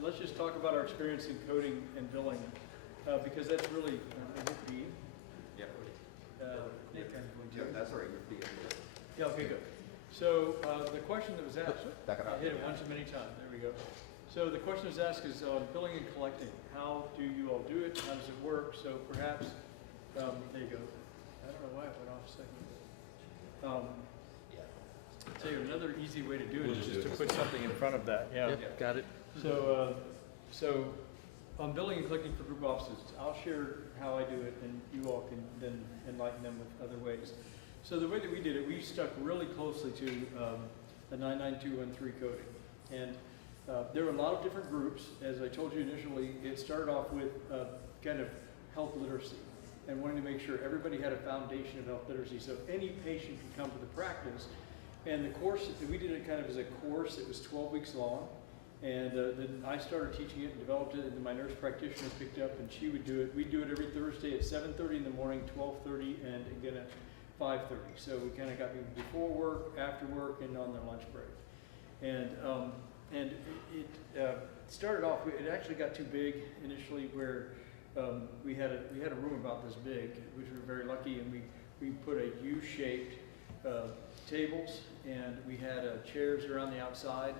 And let's just talk about our experience in coding and billing, because that's really key. Yeah. Nick, I'm going to. Yeah, that's all right. You're being good. Yeah, okay, good. So the question that was asked, Back it up. I hit it once too many times, there we go. So the question was asked is billing and collecting. How do you all do it? How does it work? So perhaps, there you go. I don't know why it went off a second. I'll tell you another easy way to do it is just to put something in front of that. Yeah, Got it. So, on billing and collecting for group offices, I'll share how I do it, and you all can then enlighten them with other ways. So the way that we did it, we stuck really closely to the 99213 coding, and there were a lot of different groups. As I told you initially, it started off with kind of health literacy, and wanting to make sure everybody had a foundation of health literacy, so any patient could come to the practice. And the course, we did it kind of as a course. It was 12 weeks long. And then I started teaching it and developed it, and then my nurse practitioner picked up, and she would do it. We'd do it every Thursday at 7:30 in the morning, 12:30, and again at 5:30. So we kind of got people before work, after work, and on their lunch break. And it started off. It actually got too big initially, where we had a room about this big, which we were very lucky, and we put a U-shaped tables, and we had chairs around the outside,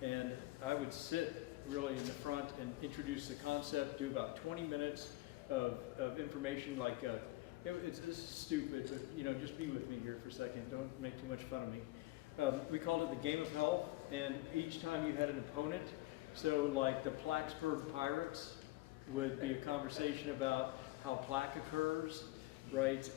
and I would sit really in the front and introduce the concept, do about 20 minutes of information, like this is stupid, but just be with me here for a second, don't make too much fun of me. We called it the game of health, and each time you had an opponent, so like the Plattsburgh Pirates would be a conversation about how plaque occurs, right,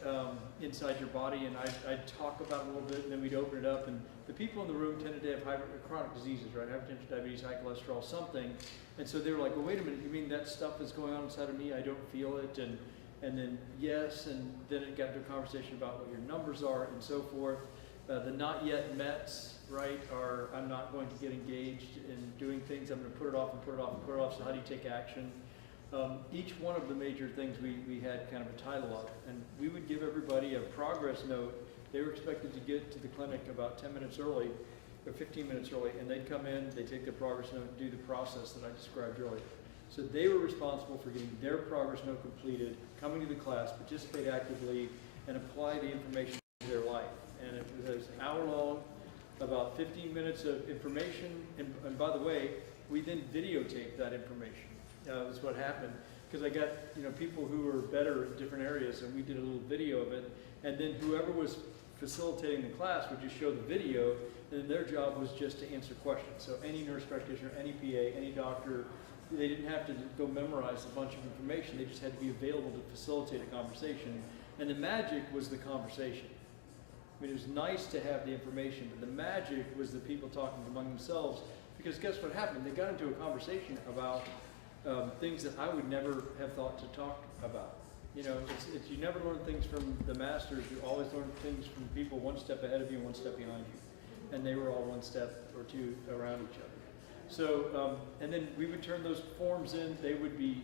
inside your body, and I'd talk about it a little bit, and then we'd open it up, and the people in the room tended to have chronic diseases, right, hypertension, diabetes, high cholesterol, something, and so they were like, well, wait a minute, you mean that stuff is going on inside of me, I don't feel it, and then yes, and then it got into a conversation about what your numbers are, and so forth. The not yet Mets, right, are I'm not going to get engaged in doing things, I'm going to put it off and put it off and put it off, so how do you take action? Each one of the major things we had kind of a title of, and we would give everybody a progress note. They were expected to get to the clinic about 10 minutes early, or 15 minutes early, and they'd come in, they'd take their progress note and do the process that I described earlier. So they were responsible for getting their progress note completed, coming to the class, participate actively, and apply the information to their life. And it was an hour long, about 15 minutes of information, and by the way, we then videotaped that information. That's what happened, because I got people who were better at different areas, and we did a little video of it, and then whoever was facilitating the class would just show the video, and their job was just to answer questions. So any nurse practitioner, any PA, any doctor, they didn't have to go memorize a bunch of information, they just had to be available to facilitate a conversation, and the magic was the conversation. I mean, it was nice to have the information, but the magic was the people talking among themselves, because guess what happened? They got into a conversation about things that I would never have thought to talk about. You never learn things from the masters, you always learn things from people one step ahead of you and one step behind you. And they were all one step or two around each other. So, and then we would turn those forms in, they would be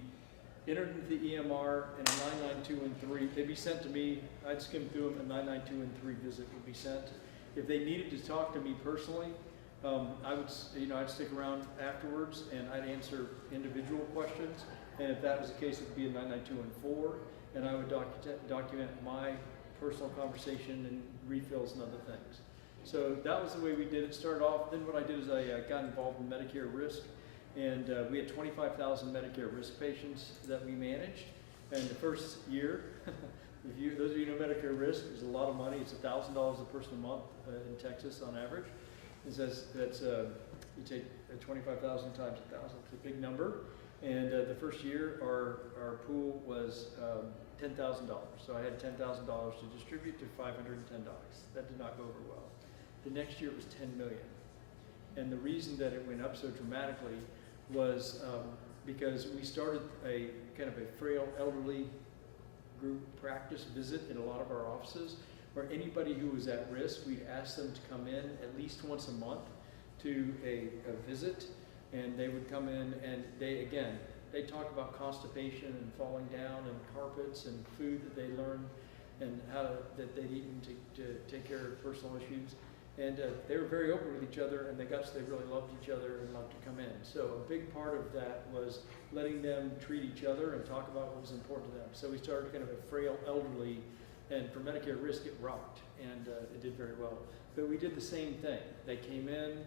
entered into the EMR in a 99213. They'd be sent to me, I'd skim through them, a 99213 visit would be sent. If they needed to talk to me personally, I'd stick around afterwards and I'd answer individual questions. And if that was the case, it would be a 99214, and I would document my personal conversation and refills and other things. So that was the way we did it. Started off. Then what I did is I got involved in Medicare risk, and we had 25,000 Medicare risk patients that we managed. And the first year, those of you who know Medicare risk, is a lot of money. It's $1,000 a person a month in Texas on average. You take 25,000 times 1,000, it's a big number. And the first year, our pool was $10,000. So I had $10,000 to distribute to $510. That did not go over well. The next year it was $10 million. And the reason that it went up so dramatically was because we started a kind of a frail elderly group practice visit in a lot of our offices, where anybody who was at risk, we'd ask them to come in at least once a month to a visit, and they would come in and they talk about constipation and falling down and carpets and food that they learned and how that they'd eaten to take care of personal issues. And they were very open with each other, and they really loved each other and loved to come in. So a big part of that was letting them treat each other and talk about what was important to them. So we started kind of a frail elderly, and for Medicare risk, it rocked, and it did very well. But we did the same thing. They came in,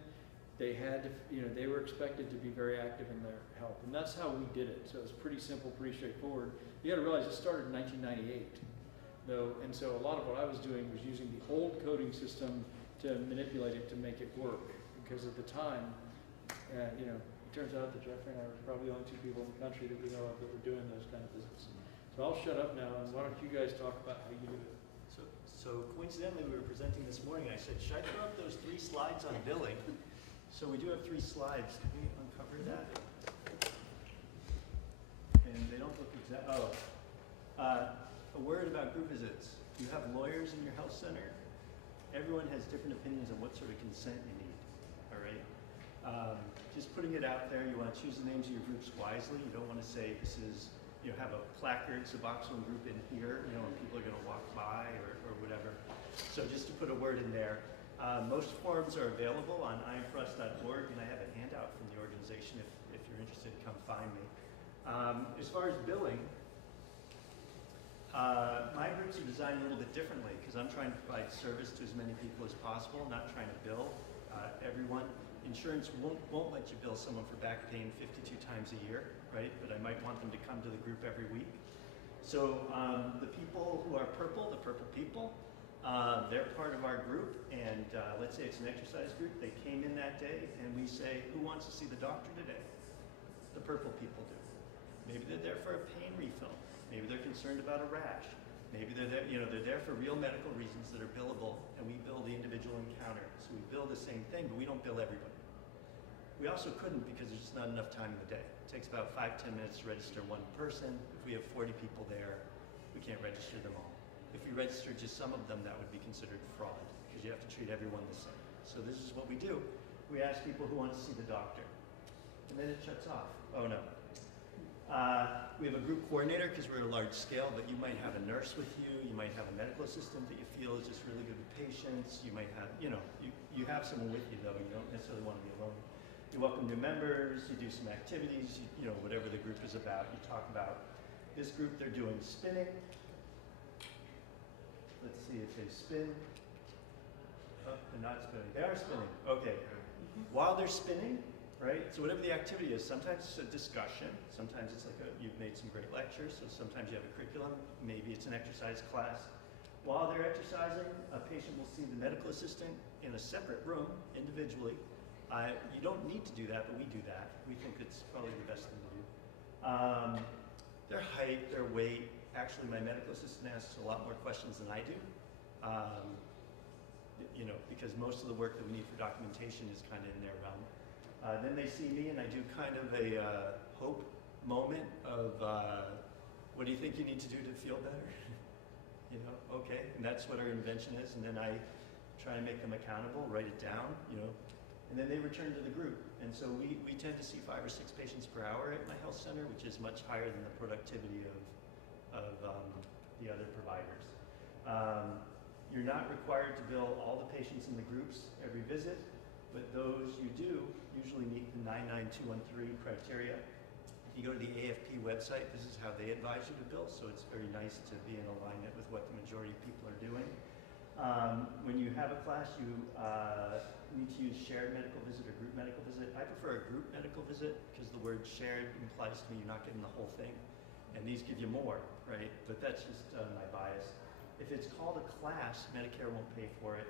they had to, they were expected to be very active in their health, and that's how we did it. So it was pretty simple, pretty straightforward. You got to realize it started in 1998, though, and so a lot of what I was doing was using the old coding system to manipulate it to make it work, because at the time, it turns out that Jeffrey and I were probably the only two people in the country that we know of that were doing those kind of visits. So I'll shut up now, and why don't you guys talk about how you do it? So coincidentally, we were presenting this morning. I said, should I throw up those 3 slides on billing? So we do have 3 slides. Can we uncover that? And they don't look exact. A word about group visits. You have lawyers in your health center. Everyone has different opinions on what sort of consent you need, all right? Just putting it out there, you want to choose the names of your groups wisely. You don't want to say this is, have a placard, Suboxone group in here, and people are going to walk by or whatever. So just to put a word in there. Most forms are available on imforus.org, and I have a handout from the organization if you're interested, come find me. As far as billing, my groups are designed a little bit differently because I'm trying to provide service to as many people as possible, not trying to bill everyone. Insurance won't let you bill someone for back pain 52 times a year, right? But I might want them to come to the group every week. So the people who are purple, the purple people, they're part of our group, and let's say it's an exercise group. They came in that day, and we say, who wants to see the doctor today? The purple people do. Maybe they're there for a pain refill. Maybe they're concerned about a rash. Maybe they're there, they're there for real medical reasons that are billable, and we bill the individual encounter. So we bill the same thing, but we don't bill everybody. We also couldn't because there's just not enough time in the day. It takes about 5-10 minutes to register one person. If we have 40 people there, we can't register them all. If we register just some of them, that would be considered fraud because you have to treat everyone the same. So this is what we do. We ask people who want to see the doctor, and then it shuts off. Oh no. We have a group coordinator because we're a large scale, but you might have a nurse with you. You might have a medical assistant that you feel is just really good with patients. You might have, you have someone with you though. You don't necessarily want to be alone. You welcome new members. You do some activities. Whatever the group is about. You talk about this group. They're doing spinning. Let's see if they spin. Oh, they're not spinning. They are spinning. Okay. While they're spinning, right? So whatever the activity is, sometimes it's a discussion. Sometimes it's like you've made some great lectures. So sometimes you have a curriculum. Maybe it's an exercise class. While they're exercising, a patient will see the medical assistant in a separate room individually. You don't need to do that, but we do that. We think it's probably the best thing to do. Their height, their weight. Actually, my medical assistant asks a lot more questions than I do. Because most of the work that we need for documentation is kind of in their realm. Then they see me and I do kind of a hope moment of, what do you think you need to do to feel better? Okay, and that's what our intervention is. And then I try and make them accountable, write it down, and then they return to the group. And so we tend to see 5 or 6 patients per hour at my health center, which is much higher than the productivity of the other providers. You're not required to bill all the patients in the groups every visit, but those you do usually meet the 99213 criteria. If you go to the AFP website, this is how they advise you to bill, so it's very nice to be in alignment with what the majority of people are doing. When you have a class, you need to use shared medical visit or group medical visit. I prefer a group medical visit because the word shared implies to me you're not getting the whole thing, and these give you more, right? But that's just my bias. If it's called a class, Medicare won't pay for it.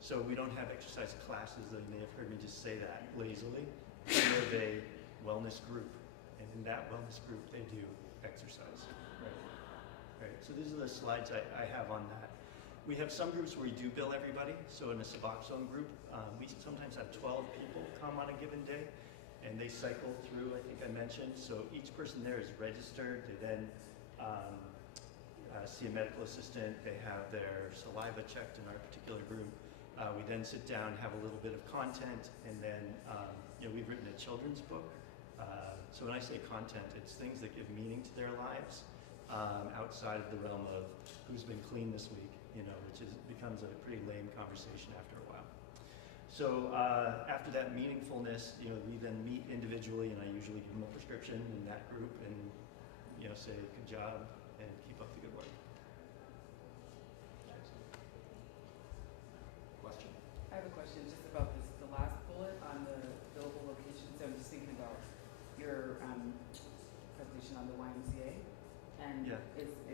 So we don't have exercise classes. They may have heard me just say that lazily. We have a wellness group, and in that wellness group, they do exercise. Right. So these are the slides I have on that. We have some groups where we do bill everybody. So in a Suboxone group, we sometimes have 12 people come on a given day, and they cycle through, I think I mentioned. So each person there is registered. They then see a medical assistant. They have their saliva checked in our particular group. We then sit down, have a little bit of content, and then we've written a children's book. So when I say content, it's things that give meaning to their lives. outside of the realm of who's been clean this week, which becomes a pretty lame conversation after a while. So after that meaningfulness, we then meet individually, and I usually give them a prescription in that group, and say good job and keep up the good work. Question? I have a question just about this, the last bullet on the billable locations. I'm just thinking about your presentation on the YMCA. And Yeah,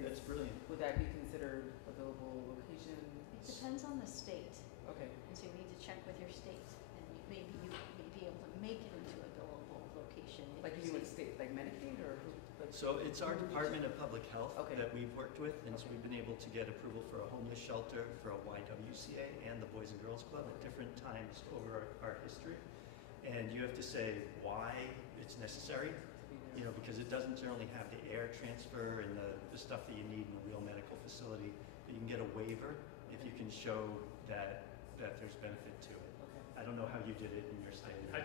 that's brilliant. would that be considered a billable location? It depends on the state, Okay. and so you need to check with your state, and maybe you may be able to make it into a billable location. if Like you you would say- state, like Medicaid or who? Like, So it's our Department of Public Health Okay. that we've worked with, and so Okay. we've been able to get approval for a homeless shelter, for a YWCA, and the Boys and Girls Club at different times over our history. And you have to say why it's necessary, because it doesn't generally have the air transfer and the stuff that you need in a real medical facility. But you can get a waiver if you can show that there's benefit to it. Okay. I don't know how you did it in your state. I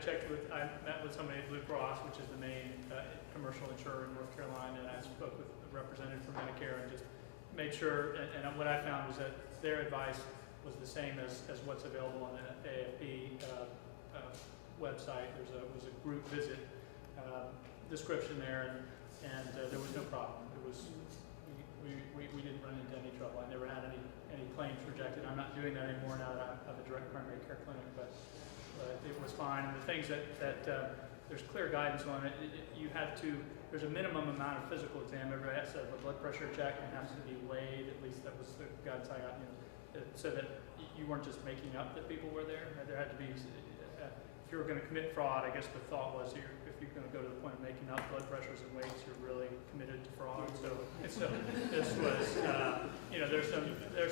met with somebody at Blue Cross, which is the main commercial insurer in North Carolina, and I spoke with a representative from Medicare and just made sure, and what I found was that their advice was the same as what's available on the AFP website. There was a group visit description there, and there was no problem. It was, we didn't run into any trouble. I never had any claims rejected. I'm not doing that anymore now that I have a direct primary care clinic, but it was fine. And the things that there's clear guidance on it. There's a minimum amount of physical exam. Everybody has to have a blood pressure check and has to be weighed. At least that was the guidance I got. So that you weren't just making up that people were there. There had to be, if you were going to commit fraud, I guess the thought was if you're going to go to the point of making up blood pressures and weights, you're really committed to fraud. So this was, there's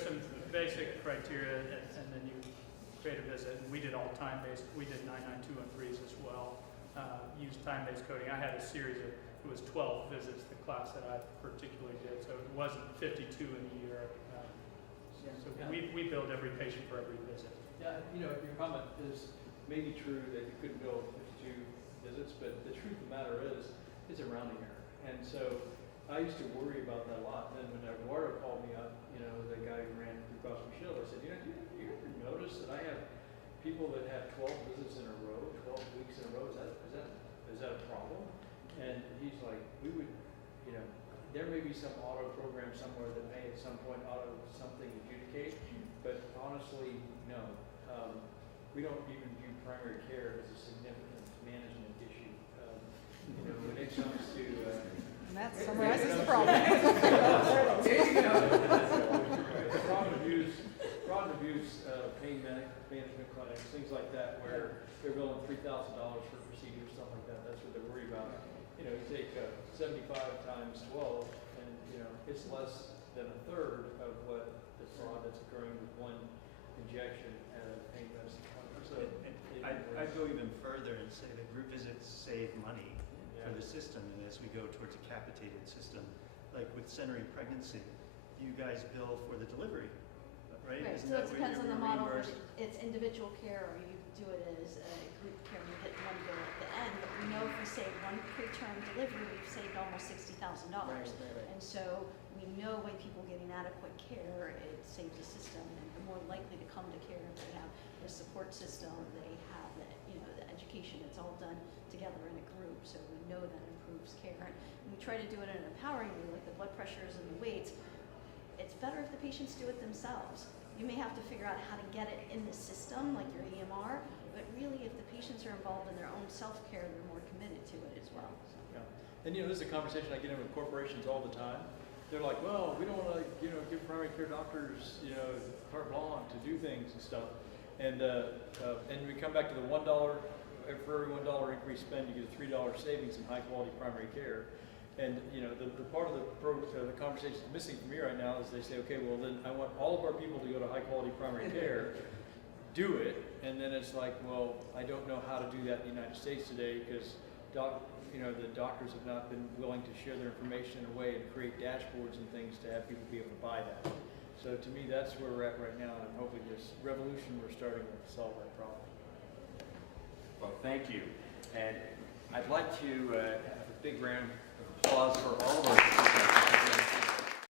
some basic criteria, and then you create a visit. And we did all time-based. We did 99213s as well. Used time-based coding. I had a series of, it was 12 visits, the class that I particularly did. So it wasn't 52 in a year. So we billed every patient for every visit. Yeah, your comment is maybe true that you couldn't bill 52 visits, but the truth of the matter is, it's a rounding error. And so I used to worry about that a lot. And then when Eduardo called me up, the guy who ran Blue Cross Blue Shield, I said, do you ever notice that I have people that have 12 visits in a row, 12 weeks in a row? Is that a problem? And he's like, there may be some auto program somewhere that may at some point auto something adjudicate, but honestly, no. We don't even view primary care as a significant management issue. When it comes to And that summarizes the problem. There you go. fraud and abuse pain management clinics, things like that, where they're billing $3,000 for a procedure, something like that. That's what they're worried about. You take 75 times 12, and it's less than a third of what the fraud that's occurring with one injection at a pain medicine clinic. So I'd go even further and say that group visits save money for the system, and as we go towards a capitated system, like with centering pregnancy, you guys bill for the delivery, right? Right, Isn't so that it what depends on you're the model, but reimbursed? it's individual care, or you do it as a group care, and you get one bill at the end. But we know if we save one preterm delivery, we've saved almost $60,000. Right. And so we know when people get inadequate care, it saves the system, and they're more likely to come to care if they have a support system, they have the education, it's all done together in a group, so we know that improves care. And we try to do it in an empowering way, like the blood pressures and the weights. It's better if the patients do it themselves. You may have to figure out how to get it in the system, like your EMR, but really if the patients are involved in their own self-care, they're more committed to it as well. So. Yeah. And this is a conversation I get in with corporations all the time. They're like, well, we don't want to, give primary care doctors, carte blanche to do things and stuff. And we come back to the $1, for every $1 increase spend, you get a $3 savings in high quality primary care. And the part of the conversation that's missing from me right now is they say, okay, well then I want all of our people to go to high quality primary care, do it, and then it's like, well, I don't know how to do that in the United States today because the doctors have not been willing to share their information in a way and create dashboards and things to have people be able to buy that. So to me, that's where we're at right now, and I'm hoping this revolution we're starting with solve that problem. Well, thank you. And I'd like to have a big round of Applause for all of our speakers.